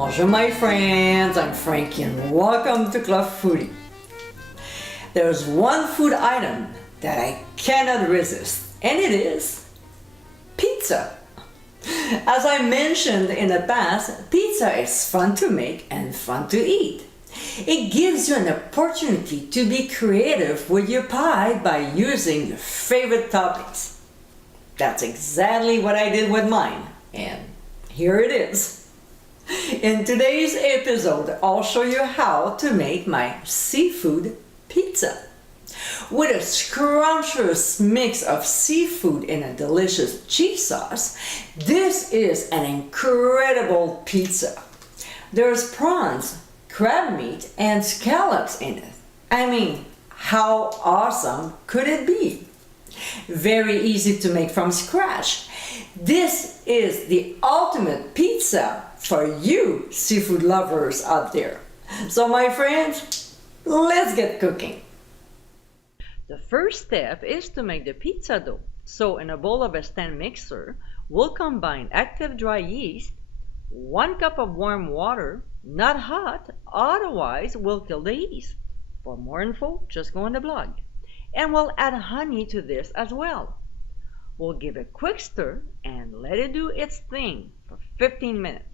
Bonjour my friends, I'm Frankie and welcome to Club Foodie. There's one food item that I cannot resist, and it is pizza. As I mentioned in the past, pizza is fun to make and fun to eat. It gives you an opportunity to be creative with your pie by using your favorite toppings. That's exactly what I did with mine, and here it is. In today's episode, I'll show you how to make my seafood pizza. With a scrumptious mix of seafood and a delicious cheese sauce, this is an incredible pizza. There's prawns, crab meat, and scallops in it. I mean, how awesome could it be? Very easy to make from scratch. This is the ultimate pizza for you seafood lovers out there. So my friends, let's get cooking. The first step is to make the pizza dough. So in a bowl of a stand mixer, we'll combine active dry yeast, 1 cup of warm water, not hot, otherwise we'll kill the yeast. For more info, just go on the blog. And we'll add honey to this as well. We'll give a quick stir and let it do its thing for 15 minutes.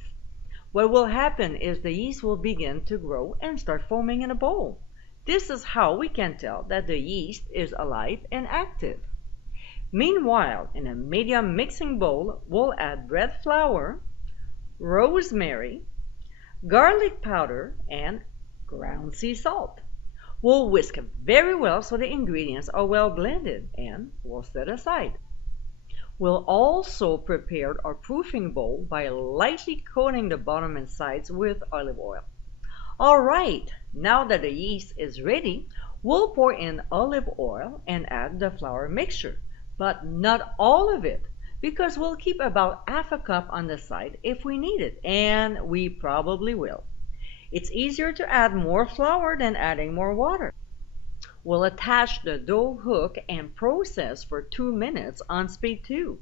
What will happen is the yeast will begin to grow and start foaming in a bowl. This is how we can tell that the yeast is alive and active. Meanwhile, in a medium mixing bowl, we'll add bread flour, rosemary, garlic powder, and ground sea salt. We'll whisk very well so the ingredients are well blended, and we'll set aside. We'll also prepare our proofing bowl by lightly coating the bottom and sides with olive oil. Alright, now that the yeast is ready, we'll pour in olive oil and add the flour mixture, but not all of it, because we'll keep about half a cup on the side if we need it, and we probably will. It's easier to add more flour than adding more water. We'll attach the dough hook and process for 2 minutes on speed 2.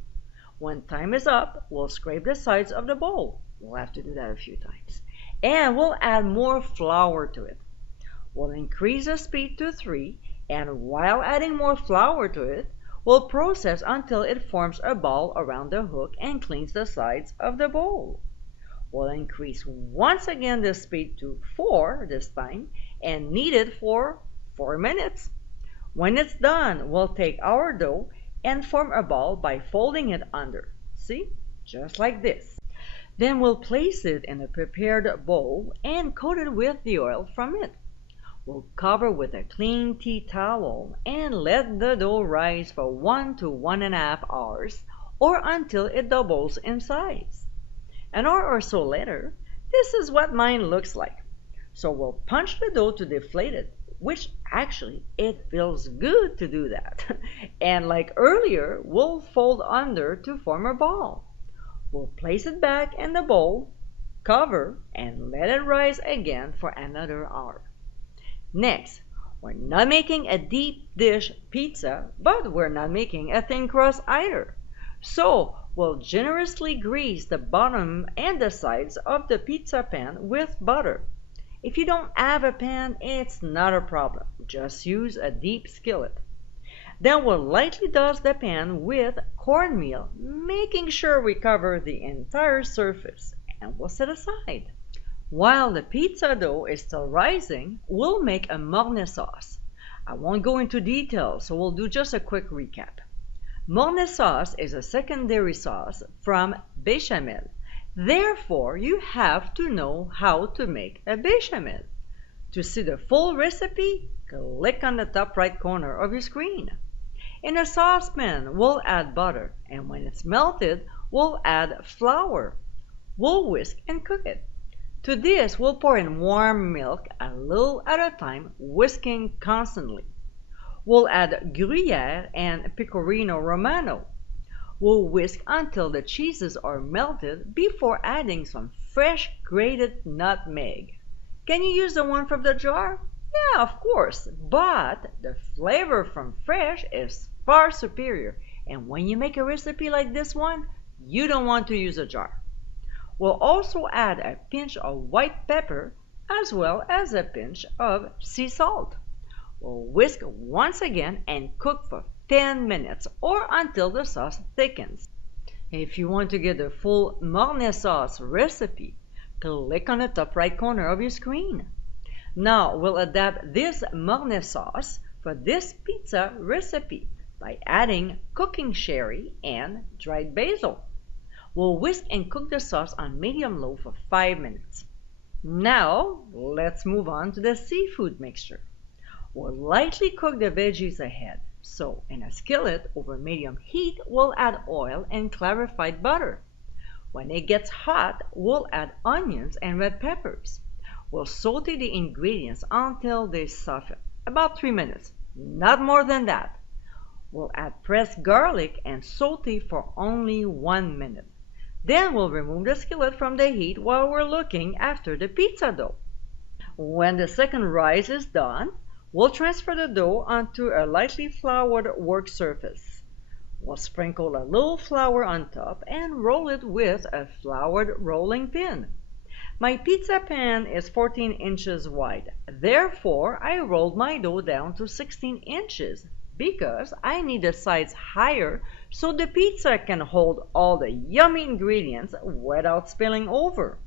When time is up, we'll scrape the sides of the bowl. We'll have to do that a few times. And we'll add more flour to it. We'll increase the speed to 3, and while adding more flour to it, we'll process until it forms a ball around the hook and cleans the sides of the bowl. We'll increase once again the speed to 4 this time and knead it for 4 minutes. When it's done, we'll take our dough and form a ball by folding it under. See? Just like this. Then we'll place it in a prepared bowl and coat it with the oil from it. We'll cover with a clean tea towel and let the dough rise for 1 to 1.5 hours or until it doubles in size. An hour or so later, this is what mine looks like. So we'll punch the dough to deflate it, which actually it feels good to do that. And like earlier, we'll fold under to form a ball. We'll place it back in the bowl, cover, and let it rise again for another hour. Next, we're not making a deep dish pizza, but we're not making a thin crust either. So we'll generously grease the bottom and the sides of the pizza pan with butter. If you don't have a pan, it's not a problem. Just use a deep skillet. Then we'll lightly dust the pan with cornmeal, making sure we cover the entire surface, and we'll set aside. While the pizza dough is still rising, we'll make a Mornay sauce. I won't go into details, so we'll do just a quick recap. Mornay sauce is a secondary sauce from béchamel. Therefore, you have to know how to make a béchamel. To see the full recipe, click on the top right corner of your screen. In a saucepan, we'll add butter, and when it's melted, we'll add flour. We'll whisk and cook it. To this, we'll pour in warm milk a little at a time, whisking constantly. We'll add Gruyere and Pecorino Romano. We'll whisk until the cheeses are melted before adding some fresh grated nutmeg. Can you use the one from the jar? Yeah, of course, but the flavor from fresh is far superior, and when you make a recipe like this one, you don't want to use a jar. We'll also add a pinch of white pepper as well as a pinch of sea salt. We'll whisk once again and cook for 10 minutes or until the sauce thickens. If you want to get the full Mornay sauce recipe, click on the top right corner of your screen. Now we'll adapt this Mornay sauce for this pizza recipe by adding cooking sherry and dried basil. We'll whisk and cook the sauce on medium-low for 5 minutes. Now let's move on to the seafood mixture. We'll lightly cook the veggies ahead. So in a skillet over medium heat, we'll add oil and clarified butter. When it gets hot, we'll add onions and red peppers. We'll saute the ingredients until they soften, about 3 minutes, not more than that. We'll add pressed garlic and saute for only 1 minute. Then we'll remove the skillet from the heat while we're looking after the pizza dough. When the second rise is done, we'll transfer the dough onto a lightly floured work surface. We'll sprinkle a little flour on top and roll it with a floured rolling pin. My pizza pan is 14 inches wide. Therefore, I rolled my dough down to 16 inches because I need the sides higher so the pizza can hold all the yummy ingredients without spilling over.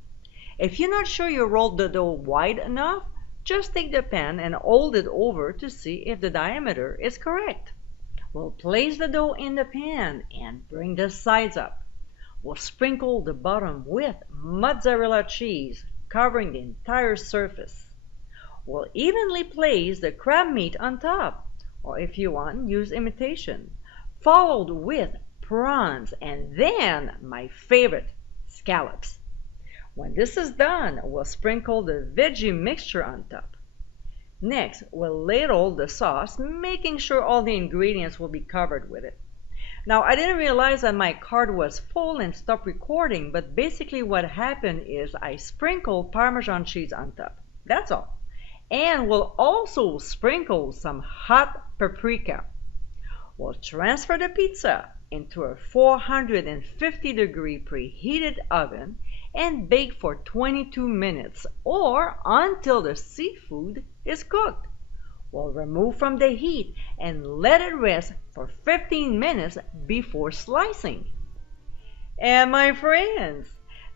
If you're not sure you rolled the dough wide enough, just take the pan and hold it over to see if the diameter is correct. We'll place the dough in the pan and bring the sides up. We'll sprinkle the bottom with mozzarella cheese, covering the entire surface. We'll evenly place the crab meat on top, or if you want, use imitation, followed with prawns and then my favorite, scallops. When this is done, we'll sprinkle the veggie mixture on top. Next, we'll ladle the sauce, making sure all the ingredients will be covered with it. Now, I didn't realize that my card was full and stopped recording, but basically what happened is I sprinkled Parmesan cheese on top. That's all. And we'll also sprinkle some hot paprika. We'll transfer the pizza into a 450-degree preheated oven and bake for 22 minutes or until the seafood is cooked. We'll remove from the heat and let it rest for 15 minutes before slicing. And my friends,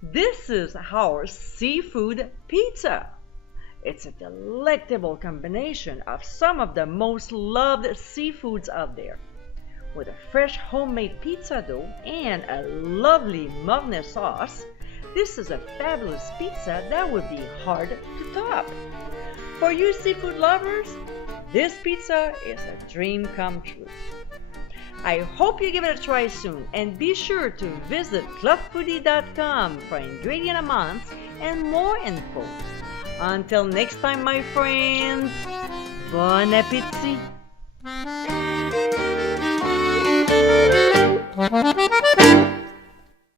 this is our seafood pizza. It's a delectable combination of some of the most loved seafoods out there. With a fresh homemade pizza dough and a lovely Mornay sauce, this is a fabulous pizza that would be hard to top. For you seafood lovers, this pizza is a dream come true. I hope you give it a try soon and be sure to visit clubfoodie.com for ingredient amounts and more info. Until next time, my friends, bon appétit!